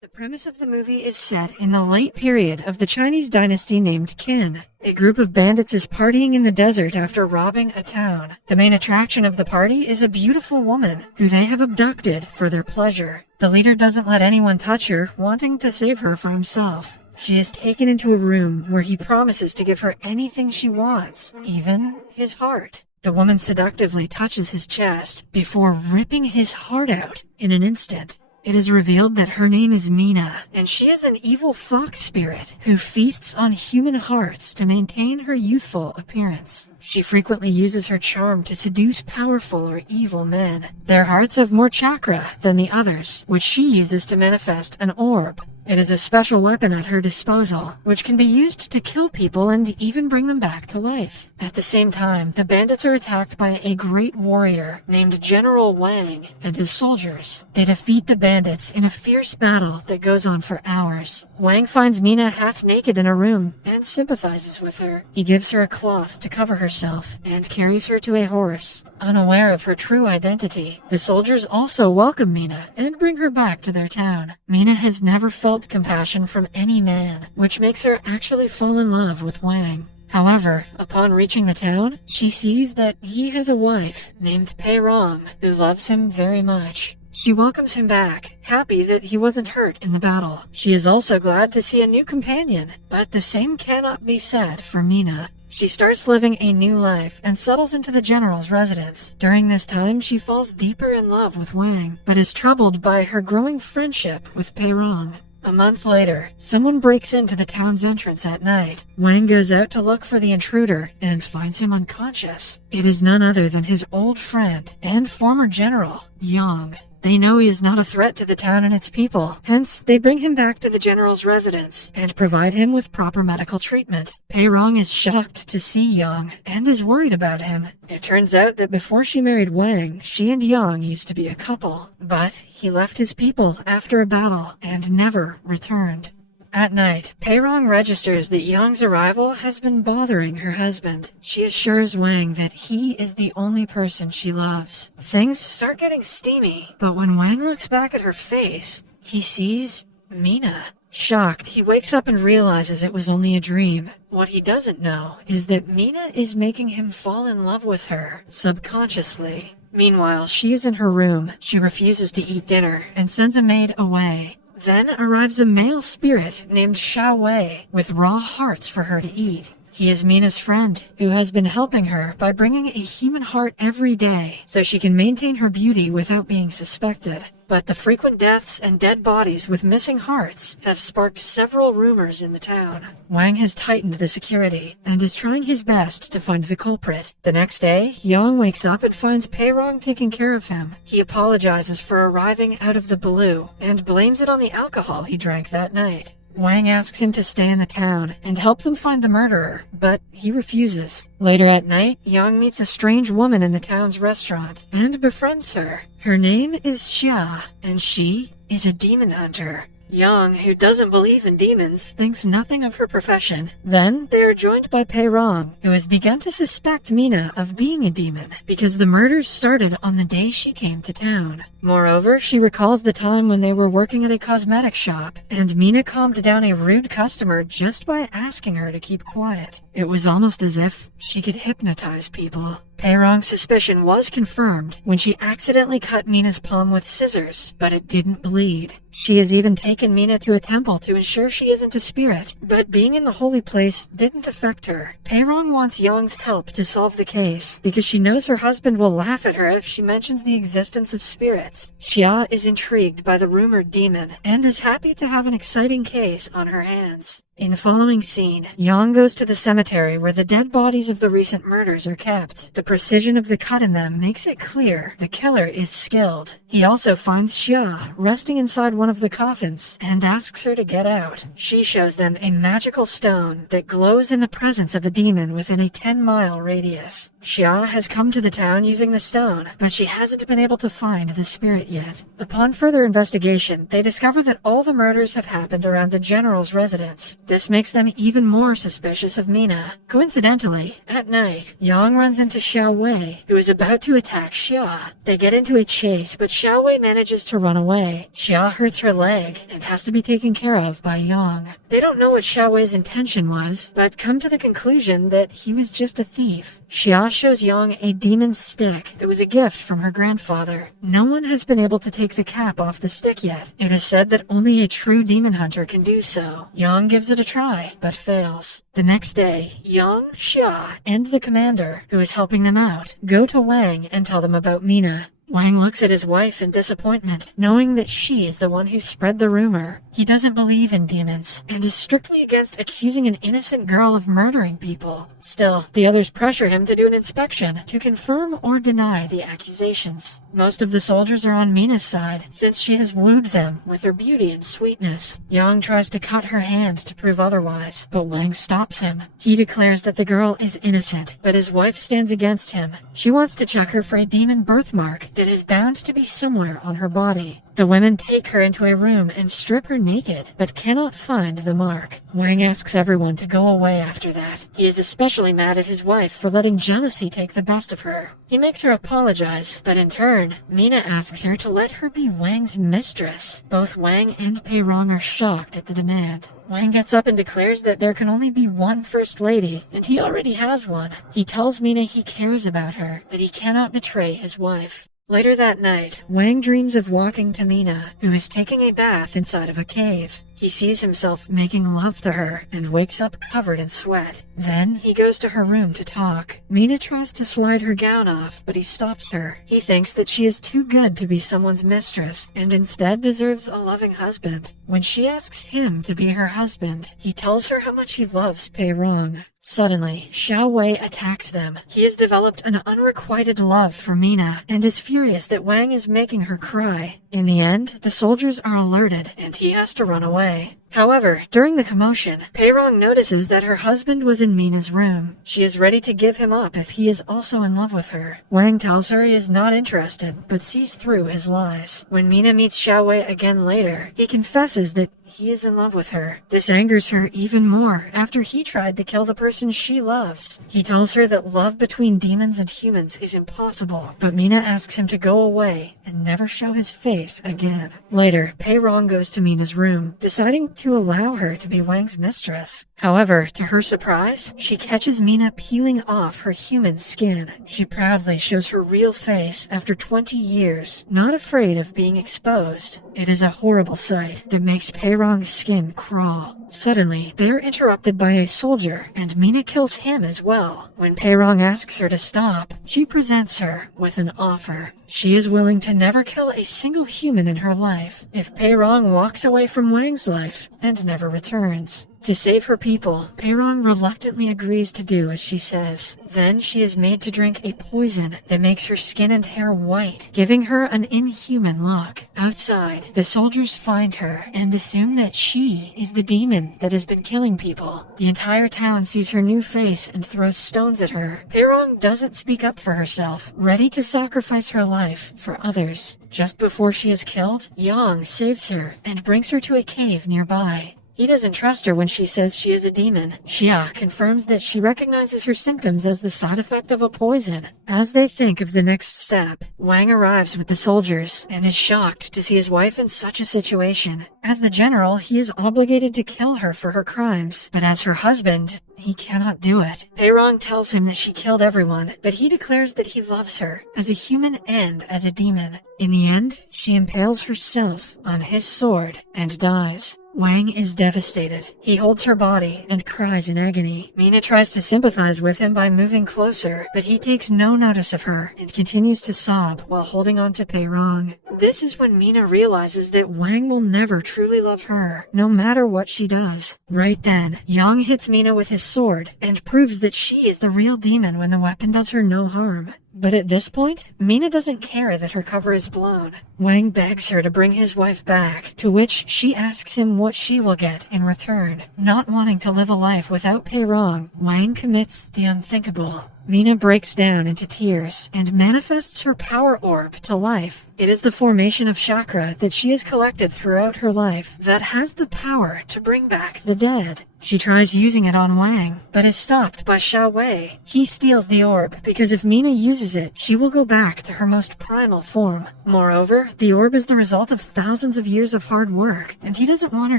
The premise of the movie is set in the late period of the Chinese dynasty named Qin. A group of bandits is partying in the desert after robbing a town. The main attraction of the party is a beautiful woman who they have abducted for their pleasure. The leader doesn't let anyone touch her, wanting to save her for himself. She is taken into a room where he promises to give her anything she wants, even his heart. The woman seductively touches his chest before ripping his heart out in an instant. It is revealed that her name is Mina, and she is an evil fox spirit who feasts on human hearts to maintain her youthful appearance. She frequently uses her charm to seduce powerful or evil men. Their hearts have more chakra than the others, which she uses to manifest an orb. It is a special weapon at her disposal, which can be used to kill people and even bring them back to life. At the same time, the bandits are attacked by a great warrior named General Wang and his soldiers. They defeat the bandits in a fierce battle that goes on for hours. Wang finds Mina half naked in a room and sympathizes with her. He gives her a cloth to cover herself and carries her to a horse. Unaware of her true identity, the soldiers also welcome Mina and bring her back to their town. Mina has never felt compassion from any man, which makes her actually fall in love with Wang. However, upon reaching the town, she sees that he has a wife named Pei Rong who loves him very much. She welcomes him back, happy that he wasn't hurt in the battle. She is also glad to see a new companion, but the same cannot be said for Mina. She starts living a new life and settles into the general's residence. During this time, she falls deeper in love with Wang, but is troubled by her growing friendship with Pei Rong. A month later, someone breaks into the town's entrance at night. Wang goes out to look for the intruder and finds him unconscious. It is none other than his old friend and former general, Yang. They know he is not a threat to the town and its people, hence they bring him back to the general's residence and provide him with proper medical treatment. Pei Rong is shocked to see Yang and is worried about him. It turns out that before she married Wang, she and Yang used to be a couple, but he left his people after a battle and never returned. At night, Pei Rong registers that Yang's arrival has been bothering her husband. She assures Wang that he is the only person she loves. Things start getting steamy, but when Wang looks back at her face, he sees Mina. Shocked, he wakes up and realizes it was only a dream. What he doesn't know is that Mina is making him fall in love with her, subconsciously. Meanwhile, she is in her room. She refuses to eat dinner and sends a maid away. Then arrives a male spirit named Xiao Wei with raw hearts for her to eat. He is Mina's friend, who has been helping her by bringing a human heart every day so she can maintain her beauty without being suspected. But the frequent deaths and dead bodies with missing hearts have sparked several rumors in the town. Wang has tightened the security and is trying his best to find the culprit. The next day, Yang wakes up and finds Pei Rong taking care of him. He apologizes for arriving out of the blue and blames it on the alcohol he drank that night. Wang asks him to stay in the town and help them find the murderer, but he refuses. Later at night, Yang meets a strange woman in the town's restaurant and befriends her. Her name is Xia, and she is a demon hunter. Yang, who doesn't believe in demons, thinks nothing of her profession. Then, they are joined by Pei Rong, who has begun to suspect Mina of being a demon, because the murders started on the day she came to town. Moreover, she recalls the time when they were working at a cosmetic shop, and Mina calmed down a rude customer just by asking her to keep quiet. It was almost as if she could hypnotize people. Pei Rong's suspicion was confirmed when she accidentally cut Mina's palm with scissors, but it didn't bleed. She has even taken Mina to a temple to ensure she isn't a spirit, but being in the holy place didn't affect her. Pei Rong wants Yang's help to solve the case, because she knows her husband will laugh at her if she mentions the existence of spirits. Xia is intrigued by the rumored demon, and is happy to have an exciting case on her hands. In the following scene, Yang goes to the cemetery where the dead bodies of the recent murders are kept. The precision of the cut in them makes it clear the killer is skilled. He also finds Xia resting inside one of the coffins and asks her to get out. She shows them a magical stone that glows in the presence of a demon within a 10-mile radius. Xia has come to the town using the stone, but she hasn't been able to find the spirit yet. Upon further investigation, they discover that all the murders have happened around the general's residence. This makes them even more suspicious of Mina. Coincidentally, at night, Yang runs into Xiao Wei, who is about to attack Xia. They get into a chase, but Xiao Wei manages to run away. Xia hurts her leg and has to be taken care of by Yang. They don't know what Xiao Wei's intention was, but come to the conclusion that he was just a thief. Xia shows Yang a demon stick that was a gift from her grandfather. No one has been able to take the cap off the stick yet. It is said that only a true demon hunter can do so. Yang gives it a try, but fails. The next day, Yang, Xia, and the commander, who is helping them out, go to Wang and tell them about Mina. Wang looks at his wife in disappointment, knowing that she is the one who spread the rumor. He doesn't believe in demons, and is strictly against accusing an innocent girl of murdering people. Still, the others pressure him to do an inspection to confirm or deny the accusations. Most of the soldiers are on Mina's side, since she has wooed them with her beauty and sweetness. Yang tries to cut her hand to prove otherwise, but Wang stops him. He declares that the girl is innocent, but his wife stands against him. She wants to check her for a demon birthmark that is bound to be somewhere on her body. The women take her into a room and strip her naked, but cannot find the mark. Wang asks everyone to go away after that. He is especially mad at his wife for letting jealousy take the best of her. He makes her apologize, but in turn, Mina asks her to let her be Wang's mistress. Both Wang and Pei Rong are shocked at the demand. Wang gets up and declares that there can only be one first lady, and he already has one. He tells Mina he cares about her, but he cannot betray his wife. Later that night, Wang dreams of walking to Mina, who is taking a bath inside of a cave. He sees himself making love to her and wakes up covered in sweat. Then he goes to her room to talk. Mina tries to slide her gown off, but he stops her. He thinks that she is too good to be someone's mistress and instead deserves a loving husband. When she asks him to be her husband, he tells her how much he loves Pei Rong. Suddenly, Xiao Wei attacks them. He has developed an unrequited love for Mina and is furious that Wang is making her cry. In the end, the soldiers are alerted and he has to run away. However, during the commotion, Pei Rong notices that her husband was in Mina's room. She is ready to give him up if he is also in love with her. Wang tells her he is not interested, but sees through his lies. When Mina meets Xiao Wei again later, he confesses that he is in love with her. This angers her even more after he tried to kill the person she loves. He tells her that love between demons and humans is impossible, but Mina asks him to go away and never show his face again. Later, Pei Rong goes to Mina's room, deciding to allow her to be Wang's mistress. However, to her surprise, she catches Mina peeling off her human skin. She proudly shows her real face after 20 years, not afraid of being exposed. It is a horrible sight that makes Pei Rong's skin crawl. Suddenly, they are interrupted by a soldier, and Mina kills him as well. When Pei Rong asks her to stop, she presents her with an offer. She is willing to never kill a single human in her life if Pei Rong walks away from Wang's life and never returns. To save her people, Pei Rong reluctantly agrees to do as she says. Then she is made to drink a poison that makes her skin and hair white, giving her an inhuman look. Outside, the soldiers find her and assume that she is the demon that has been killing people. The entire town sees her new face and throws stones at her. Pei Rong doesn't speak up for herself, ready to sacrifice her life for others. Just before she is killed, Yang saves her and brings her to a cave nearby. He doesn't trust her when she says she is a demon. Xia confirms that she recognizes her symptoms as the side effect of a poison. As they think of the next step, Wang arrives with the soldiers and is shocked to see his wife in such a situation. As the general, he is obligated to kill her for her crimes, but as her husband, he cannot do it. Pei Rong tells him that she killed everyone, but he declares that he loves her, as a human and as a demon. In the end, she impales herself on his sword and dies. Wang is devastated. He holds her body and cries in agony. Mina tries to sympathize with him by moving closer, but he takes no notice of her and continues to sob while holding on to Pei Rong. This is when Mina realizes that Wang will never truly love her, no matter what she does. Right then, Yang hits Mina with his sword and proves that she is the real demon when the weapon does her no harm. But at this point, Mina doesn't care that her cover is blown. Wang begs her to bring his wife back, to which she asks him what she will get in return. Not wanting to live a life without Pei Rong, Wang commits the unthinkable. Mina breaks down into tears and manifests her power orb to life. It is the formation of chakra that she has collected throughout her life that has the power to bring back the dead. She tries using it on Wang, but is stopped by Xiao Wei. He steals the orb, because if Mina uses it, she will go back to her most primal form. Moreover, the orb is the result of thousands of years of hard work, and he doesn't want her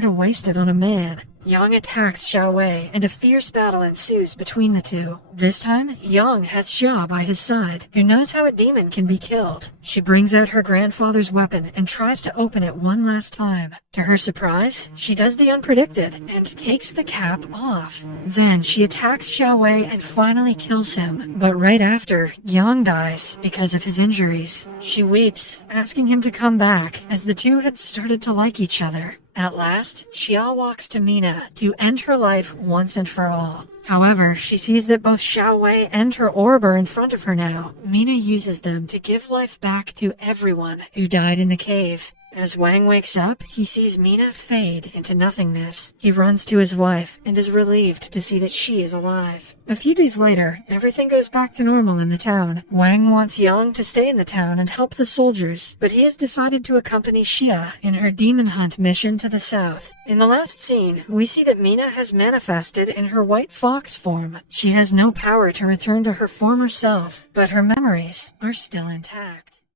to waste it on a man. Yang attacks Xiao Wei, and a fierce battle ensues between the two. This time, Yang has Xia by his side, who knows how a demon can be killed. She brings out her grandfather's weapon and tries to open it one last time. To her surprise, she does the unpredicted and takes the cap off. Then she attacks Xiao Wei and finally kills him, but right after, Yang dies because of his injuries. She weeps, asking him to come back, as the two had started to like each other. At last, Xiao walks to Mina to end her life once and for all. However, she sees that both Xiao Wei and her orb are in front of her now. Mina uses them to give life back to everyone who died in the cave. As Wang wakes up, he sees Mina fade into nothingness. He runs to his wife and is relieved to see that she is alive. A few days later, everything goes back to normal in the town. Wang wants Yang to stay in the town and help the soldiers, but he has decided to accompany Xia in her demon hunt mission to the south. In the last scene, we see that Mina has manifested in her white fox form. She has no power to return to her former self, but her memories are still intact.